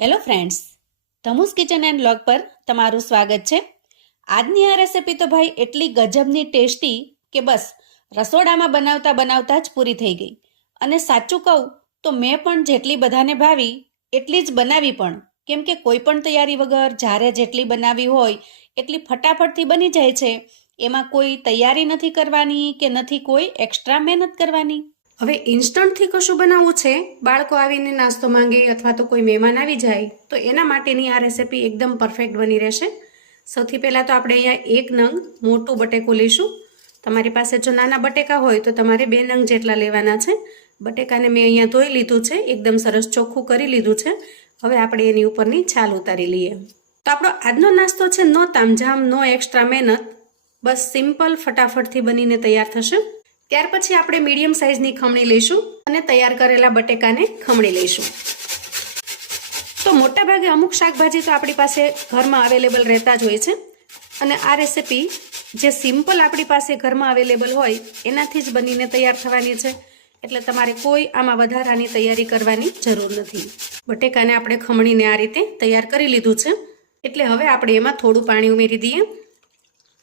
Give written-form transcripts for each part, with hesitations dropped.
Hello friends, તમુસ kitchen and vlog પર તમારું સ્વાગત છે। આજની આ રેસિપી તો ભાઈ એટલી ગજબની ટેસ્ટી કે બસ રસોડામાં બનાવતા બનાવતા જ પૂરી થઈ ગઈ। અને સાચું કહું તો મેં પણ જેટલી બધાને ભાવી એટલી જ બનાવી પણ, કેમ કે કોઈ પણ તૈયારી વગર જ્યારે જેટલી બનાવી હોય એટલી ફટાફટથી બની જાય છે। એમાં કોઈ તૈયારી નથી કરવાની કે નથી કોઈ એક્સ્ટ્રા મહેનત કરવાની। હવે ઇન્સ્ટન્ટથી કશું બનાવવું છે, બાળકો આવીને નાસ્તો માંગે અથવા તો કોઈ મહેમાન આવી જાય તો એના માટેની આ રેસિપી એકદમ પરફેક્ટ બની રહેશે। સૌથી પહેલાં તો આપણે અહીંયા 1 નંગ મોટું બટેકું લઈશું। તમારી પાસે જો નાના બટેકા હોય તો તમારે 2 નંગ જેટલા લેવાના છે। બટેકાને મેં અહીંયા ધોઈ લીધું છે, એકદમ સરસ ચોખ્ખું કરી લીધું છે। હવે આપણે એની ઉપરની છાલ ઉતારી લઈએ। તો આપણો આજનો નાસ્તો છે નો તામઝામ, નો એક્સ્ટ્રા મહેનત, બસ સિમ્પલ ફટાફટથી બનીને તૈયાર થશે। ત્યાર પછી આપણે મીડિયમ સાઇઝની ખમણી લઈશું અને તૈયાર કરેલા બટેકાને ખમણી લઈશું। તો મોટા ભાગે અમુક શાકભાજી તો આપણી પાસે ઘરમાં અવેલેબલ રહેતા જ હોય છે, અને આ રેસિપી જે સિમ્પલ આપણી પાસે ઘરમાં અવેલેબલ હોય એનાથી જ બનીને તૈયાર થવાની છે, એટલે તમારે કોઈ આમાં વધારાની તૈયારી કરવાની જરૂર નથી। બટેકાને આપણે ખમણીને આ રીતે તૈયાર કરી લીધું છે, એટલે હવે આપણે એમાં થોડું પાણી ઉમેરી દઈએ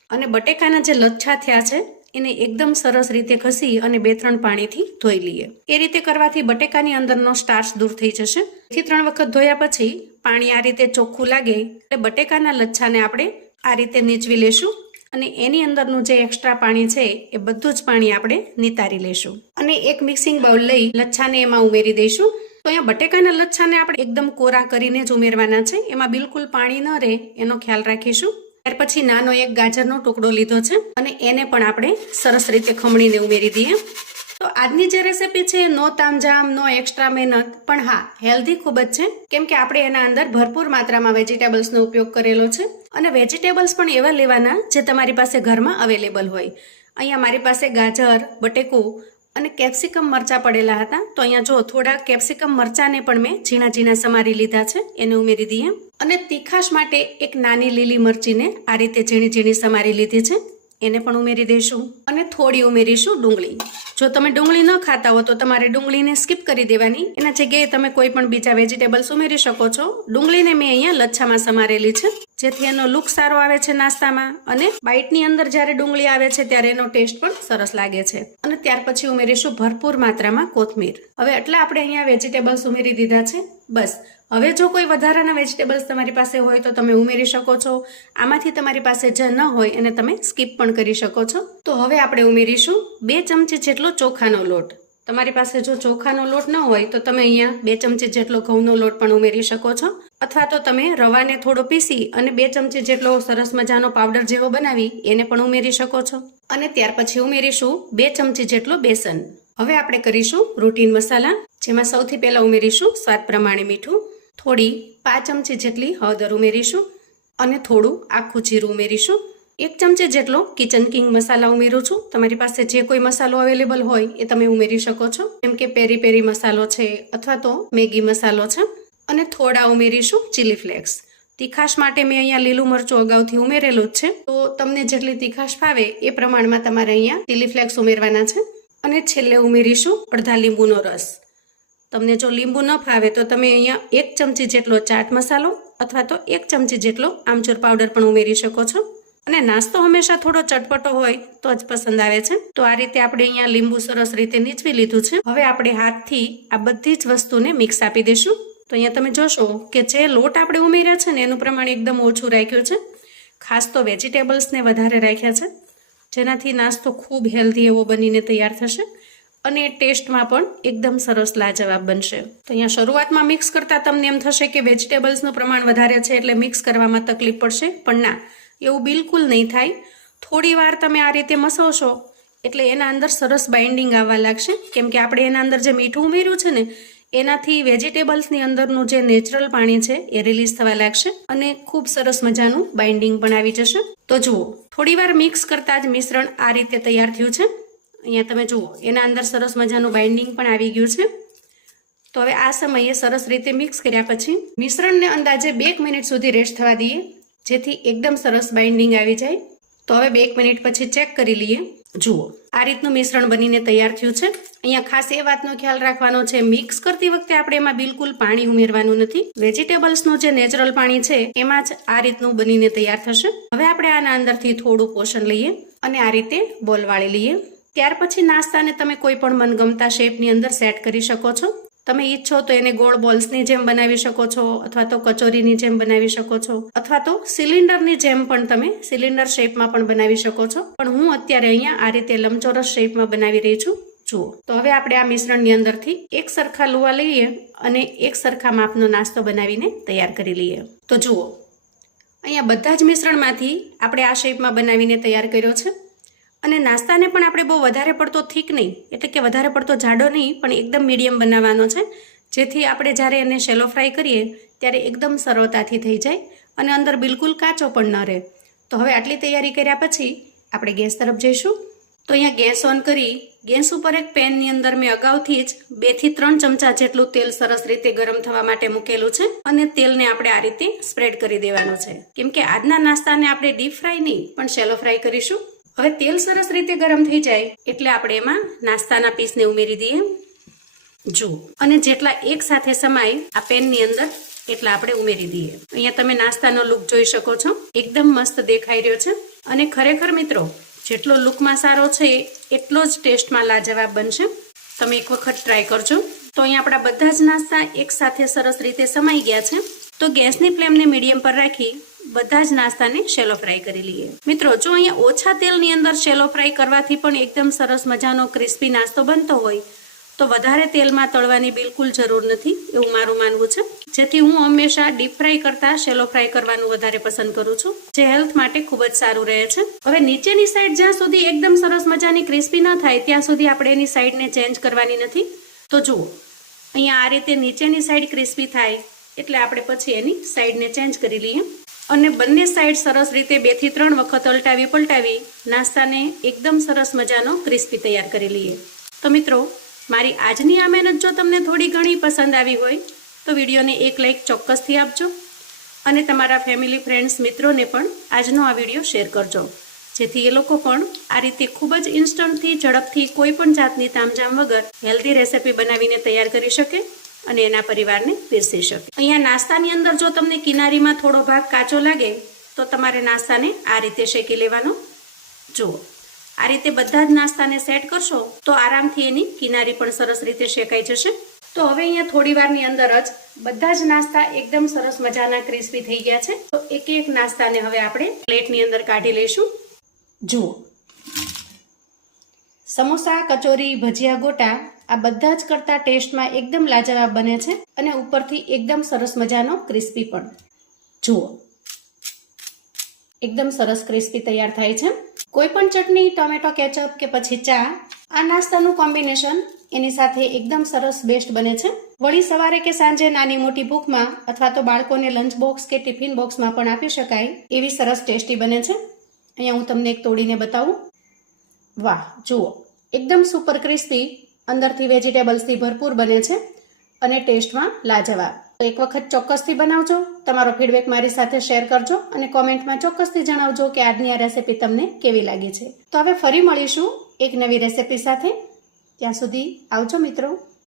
અને બટેકાના જે લચ્છા થયા છે એને એકદમ સરસ રીતે ઘસી અને 2-3 પાણીથી ધોઈ લઈએ। એ રીતે કરવાથી બટેકાની અંદરનો સ્ટાર્ચ દૂર થઈ જશે। 2-3 વખત ધોયા પછી પાણી આ રીતે ચોખ્ખું લાગે એટલે બટેકાના લચ્છાને આપણે આ રીતે નીચવી લેશું અને એની અંદરનું જે એક્સ્ટ્રા પાણી છે એ બધું જ પાણી આપણે નિતારી લેશું અને એક મિક્સિંગ બાઉલ લઈ લચ્છાને એમાં ઉમેરી દઈશું। તો અહીંયા બટેકાના લચ્છાને આપણે એકદમ કોરા કરીને જ ઉમેરવાના છે, એમાં બિલકુલ પાણી ન રહે એનો ખ્યાલ રાખીશું। ત્યાર પછી નાનો એક ગાજરનો ટુકડો લીધો છે અને એને પણ આપણે સરસ રીતે ખમણીને ઉમેરી દઈએ। તો આજની જે રેસિપી છે નો તામઝામ, નો એક્સ્ટ્રા મહેનત, પણ હા હેલ્ધી ખૂબ જ છે, કેમ કે આપણે એના અંદર ભરપૂર માત્રામાં વેજીટેબલ્સનો ઉપયોગ કરેલો છે અને વેજીટેબલ્સ પણ એવા લેવાના જે તમારી પાસે ઘરમાં અવેલેબલ હોય। અહીંયા મારી પાસે ગાજર, બટેકું અને કેપ્સિકમ મરચાં પડેલા હતા, તો અહીંયા જો થોડા કેપ્સિકમ મરચાંને પણ મેં ઝીણા ઝીણા સમારી લીધા છે, એને ઉમેરી દઈએ। અને તીખાશ માટે એક નાની લીલી મરચીને આ રીતે ઝીણી ઝીણી સમારી લીધી છે, એને પણ ઉમેરી દઈશું અને થોડી ઉમેરીશું ડુંગળી। જો તમે ડુંગળી ન ખાતા હો તો તમારે ડુંગળીને સ્કીપ કરી દેવાની, એના જગ્યાએ તમે કોઈ પણ બીજા વેજીટેબલ્સ ઉમેરી શકો છો। ડુંગળીને મેં અહીંયા લચ્છામાં સમારેલી છે, જેથી એનો લુક સારો આવે છે નાસ્તામાં અને બાઈટની અંદર જ્યારે ડુંગળી આવે છે ત્યારે એનો ટેસ્ટ પણ સરસ લાગે છે। અને ત્યાર પછી ઉમેરીશું ભરપૂર માત્રામાં કોથમીર। હવે એટલા આપણે અહીંયા વેજીટેબલ્સ ઉમેરી દીધા છે, બસ। હવે જો કોઈ વધારાના વેજીટેબલ્સ તમારી પાસે હોય તો તમે ઉમેરી શકો છો, આમાંથી તમારી પાસે જે ન હોય એને તમે સ્કીપ પણ કરી શકો છો। તો હવે આપણે ઉમેરીશું 2 ચમચી જેટલો ચોખાનો લોટ। તમારી પાસે જો ચોખાનો લોટ ન હોય તો તમે અહીંયા 2 ચમચી જેટલો ઘઉંનો લોટ પણ ઉમેરી શકો છો, અથવા તો તમે રવાને થોડો પીસી અને 2 ચમચી જેટલો સરસ મજાનો પાવડર જેવો બનાવી એને પણ ઉમેરી શકો છો। અને ત્યાર પછી ઉમેરીશું 2 ચમચી જેટલો બેસન। હવે આપણે કરીશું રૂટીન મસાલા, જેમાં સૌથી પહેલા ઉમેરીશું સ્વાદ પ્રમાણે મીઠું, થોડી 5 ચમચી જેટલી હળદર ઉમેરીશું અને થોડું આખું જીરું ઉમેરીશું। 1 ચમચી જેટલો કિચન કિંગ મસાલા ઉમેરું છું, તમારી પાસે જે કોઈ મસાલો અવેલેબલ હોય એ તમે ઉમેરી શકો છો, જેમ કે પેરી પેરી મસાલો છે અથવા તો મેગી મસાલો છે। અને થોડા ઉમેરીશું ચીલી ફ્લેક્સ। તીખાશ માટે મેં અહીંયા લીલું મરચું અગાઉથી ઉમેરેલું જ છે, તો તમને જેટલી તીખાશ ફાવે એ પ્રમાણમાં તમારે અહીંયા ચીલી ફ્લેક્સ ઉમેરવાના છે। અને છેલ્લે ઉમેરીશું અડધા લીંબુનો રસ। તમને જો લીંબુ ન ફાવે તો તમે અહીંયા 1 ચમચી જેટલો ચાટ મસાલો અથવા તો 1 ચમચી જેટલો આમચૂર પાવડર પણ ઉમેરી શકો છો। અને નાસ્તો હંમેશા થોડો ચટપટો હોય તો જ પસંદ આવે છે। તો આ રીતે આપણે અહીંયા લીંબુ સરસ રીતે નીચવી લીધું છે। હવે આપણે હાથથી આ બધી જ વસ્તુને મિક્સ આપી દઈશું। તો અહીંયા તમે જોશો કે જે લોટ આપણે ઉમેર્યા છે ને એનું પ્રમાણ એકદમ ઓછું રાખ્યું છે, ખાસ તો વેજીટેબલ્સને વધારે રાખ્યા છે, જેનાથી નાસ્તો ખૂબ હેલ્ધી એવો બનીને તૈયાર થશે અને ટેસ્ટમાં પણ એકદમ સરસ લાજવાબ બનશે। તો અહીંયા શરૂઆતમાં મિક્સ કરતાં તમને એમ થશે કે વેજીટેબલ્સનું પ્રમાણ વધારે છે એટલે મિક્સ કરવામાં તકલીફ પડશે, પણ ના, એવું બિલકુલ નહીં થાય। થોડી વાર તમે આ રીતે મસળશો એટલે એના અંદર સરસ બાઇન્ડિંગ આવવા લાગશે, કેમ કે આપણે એના અંદર જે મીઠું ઉમેર્યું છે ને એનાથી વેજીટેબલ્સની અંદરનું જે નેચરલ પાણી છે એ રિલીઝ થવા લાગશે અને ખૂબ સરસ મજાનું બાઇન્ડિંગ પણ આવી જશે। તો જુઓ, થોડી વાર મિક્સ કરતાં જ મિશ્રણ આ રીતે તૈયાર થયું છે। અહીંયા તમે જુઓ એના અંદર સરસ મજાનું બાઇન્ડિંગ પણ આવી ગયું છે। તો હવે આ સમયે સરસ રીતે મિક્સ કર્યા પછી મિશ્રણને અંદાજે 2 મિનિટ સુધી રેસ્ટ થવા દઈએ, જેથી એકદમ સરસ બાઇન્ડિંગ આવી જાય। તો હવે 2 મિનિટ પછી ચેક કરી લઈએ જુઓ આ રીતનું મિશ્રણ બનીને તૈયાર થયું છે. અહીંયા ખાસ એ વાતનો ખ્યાલ રાખવાનો છે, મિક્સ કરતી વખતે આપણે એમાં બિલકુલ પાણી ઉમેરવાનું નથી. વેજીટેબલ્સનું જે નેચરલ પાણી છે એમાં જ આ રીતનું બનીને તૈયાર થશે. હવે આપણે આના અંદરથી થોડું પોષણ લઈએ અને આ રીતે બોલ વાળી લઈએ. ત્યાર પછી નાસ્તાને તમે કોઈ પણ મનગમતા શેપની અંદર સેટ કરી શકો છો. તમે ઈચ્છો તો એને ગોળ બોલ્સની જેમ બનાવી શકો છો, અથવા તો કચોરીની જેમ બનાવી શકો છો, અથવા તો સિલિન્ડરની જેમ પણ તમે સિલિન્ડર શેપમાં પણ બનાવી શકો છો. પણ હું અત્યારે અહીંયા આ રીતે લંબચોરસ શેપમાં બનાવી રહી છું. જુઓ તો હવે આપણે આ મિશ્રણની અંદરથી એક સરખા લુવા લઈએ અને એક સરખા માપનો નાસ્તો બનાવીને તૈયાર કરી લઈએ. તો જુઓ અહીંયા બધા જ મિશ્રણમાંથી આપણે આ શેપમાં બનાવીને તૈયાર કર્યો છે. અને નાસ્તાને પણ આપણે બહુ વધારે પડતો થીક નહીં, એટલે કે વધારે પડતો જાડો નહીં, પણ એકદમ મીડિયમ બનાવવાનો છે, જેથી આપણે જ્યારે એને શેલો ફ્રાય કરીએ ત્યારે એકદમ સરળતાથી થઈ જાય અને અંદર બિલકુલ કાચો પણ ન રહે. તો હવે આટલી તૈયારી કર્યા પછી આપણે ગેસ તરફ જઈશું. તો અહીંયા ગેસ ઓન કરી ગેસ ઉપર એક પેનની અંદર મેં અગાઉથી જ 2 થી 3 ચમચા જેટલું તેલ સરસ રીતે ગરમ થવા માટે મૂકેલું છે. અને તેલને આપણે આ રીતે સ્પ્રેડ કરી દેવાનું છે, કેમ કે આજના નાસ્તાને આપણે ડીપ ફ્રાય નહીં પણ શેલો ફ્રાય કરીશું. હવે તેલ સરસ રીતે ગરમ થઈ જાય એટલે આપણે એમાં નાસ્તાના પીસને ઉમેરી દઈએ. જુઓ અને જેટલા એક સાથે સમાય આ પેનની અંદર એટલા આપણે ઉમેરી દઈએ. અહીંયા તમે નાસ્તાનો લુક જોઈ શકો છો, એકદમ મસ્ત દેખાઈ રહ્યો છે. અને ખરેખર મિત્રો જેટલો લુકમાં સારો છે એટલો જ ટેસ્ટમાં લાજવાબ બનશે. તમે એક વખત ટ્રાય કરજો. તો અહીંયા આપણા બધા જ નાસ્તા એક સાથે સરસ રીતે સમાઈ ગયા છે. તો ગેસની ફ્લેમને મીડિયમ પર રાખી બધા જ નાસ્તાને શેલો ફ્રાય કરી લઈએ. મિત્રો જો અહીંયા ઓછા તેલની અંદર શેલો ફ્રાય કરવાથી પણ એકદમ સરસ મજાનો ક્રિસ્પી નાસ્તો બનતો હોય તો વધારે તેલમાં તળવાની બિલકુલ જરૂર નથી, એવું મારું માનવું છે. જેથી હું હંમેશા ડીપ ફ્રાય કરતાં શેલો ફ્રાય કરવાનું વધારે પસંદ કરું છું, જે હેલ્થ માટે ખૂબ જ સારું રહે છે. હવે નીચેની સાઈડ જ્યાં સુધી એકદમ સરસ મજાની ક્રિસ્પી ન થાય ત્યાં સુધી આપણે એની સાઈડને ચેન્જ કરવાની નથી. તો જુઓ અહીંયા આ રીતે નીચેની સાઈડ ક્રિસ્પી થાય એટલે આપણે પછી એની સાઈડને ચેન્જ કરી લઈએ. અને બંને સાઈડ સરસ રીતે 2 થી 3 વખત અલટાવી પલટાવી નાસ્તાને એકદમ સરસ મજાનો ક્રિસ્પી તૈયાર કરી લઈએ. તો મિત્રો મારી આજની આ મહેનત જો તમને થોડી ઘણી પસંદ આવી હોય તો વિડીયોને એક લાઈક ચોક્કસથી આપજો અને તમારા ફેમિલી ફ્રેન્ડ્સ મિત્રોને પણ આજનો આ વિડીયો શેર કરજો, જેથી એ લોકો પણ આ રીતે ખૂબ જ ઇન્સ્ટન્ટથી ઝડપથી કોઈ પણ જાતની તામઝામ વગર હેલ્ધી રેસિપી બનાવીને તૈયાર કરી શકે અને એના પરિવારને પીરસી શકે. અહીંયા નાસ્તાની અંદર જો તમને કિનારીમાં થોડો ભાગ કાચો લાગે તો તમારે નાસ્તાને આ રીતે શેકી લેવાનો. જુઓ આ રીતે બધા જ નાસ્તાને સેટ કરશો તો આરામથી એની કિનારી પણ સરસ રીતે શેકાઈ જશે. તો હવે અહીંયા થોડી વારની અંદર જ બધા જ નાસ્તા એકદમ સરસ મજાના ક્રિસ્પી થઈ ગયા છે. તો એક એક નાસ્તાને હવે આપણે પ્લેટની અંદર કાઢી લઈશું. જુઓ સમોસા, કચોરી, ભજીયા, ગોટા આ બધા જ કરતા ટેસ્ટમાં એકદમ લાજવાબ બને છે અને ઉપરથી એકદમ સરસ મજાનો ક્રિસ્પી પણ. જુઓ એકદમ સરસ ક્રિસ્પી તૈયાર થાય છે. કોઈ પણ ચટણી, ટોમેટો કેચઅપ કે પછી ચા, આ નાસ્તાનું કોમ્બિનેશન એની સાથે એકદમ સરસ બેસ્ટ બને છે. વળી સવારે કે સાંજે નાની મોટી ભૂખમાં અથવા તો બાળકોને લંચ બોક્સ કે ટિફિન બોક્સમાં પણ આપી શકાય એવી સરસ ટેસ્ટી બને છે. અહીંયા હું તમને એક તોડીને બતાવું. વાહ, જુઓ એકદમ સુપર ક્રિસ્પી, અંદરથી વેજીટેબલ્સથી ભરપૂર બને છે અને ટેસ્ટમાં લાજવાબ. તો એક વખત ચોક્કસથી બનાવજો, તમારો ફીડબેક મારી સાથે શેર કરજો અને કોમેન્ટમાં ચોક્કસથી જણાવજો કે આજની આ રેસિપી તમને કેવી લાગી છે. તો હવે ફરી મળીશું એક નવી રેસિપી સાથે. ત્યાં સુધી આવજો મિત્રો.